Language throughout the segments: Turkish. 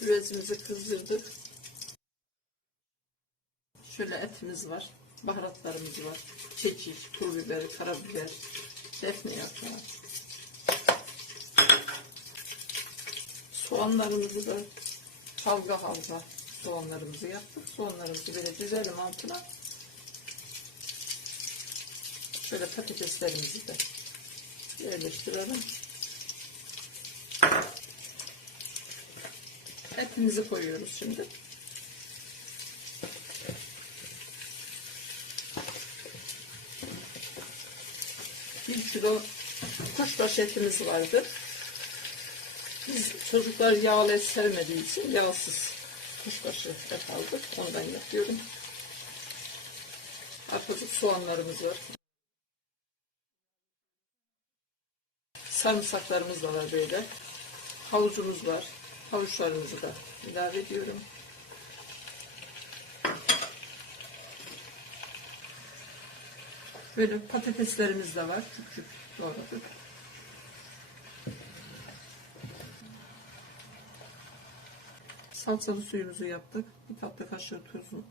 Güvezimizi kızdırdık. Şöyle etimiz var. Baharatlarımız var. Çekik, pul biberi, karabiber, defne yaprağı. Soğanlarımızı da halga halga soğanlarımızı yaptık. Soğanlarımızı böyle dizelim altına. Şöyle patateslerimizi de yerleştirelim. Etimizi koyuyoruz şimdi. Bir kilo kuşbaşı etimiz vardı. Biz çocuklar yağlı et sevmediği için yağsız kuşbaşı et aldık. Ondan yapıyorum. Arkacık soğanlarımız var. Sarımsaklarımız da var böyle. Havucumuz var. Havuçlarımızı da ilave ediyorum. Böyle patateslerimiz de var. Küçük küçük doğradık. Salçalı suyumuzu yaptık. Bir tatlı kaşığı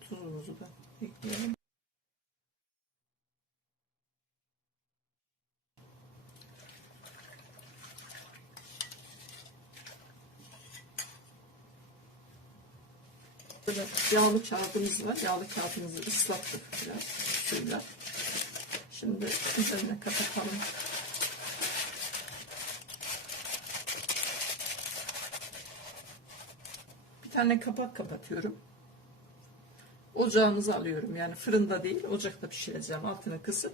tuzumuzu da ekleyelim. Böyle yağlı kağıdımız var. Yağlı kağıdımızı ıslattık biraz suyla. Şimdi üzerine kapatalım. Bir tane kapak kapatıyorum. Ocağımızı alıyorum. Yani fırında değil, ocakta pişireceğim. Altını kısıp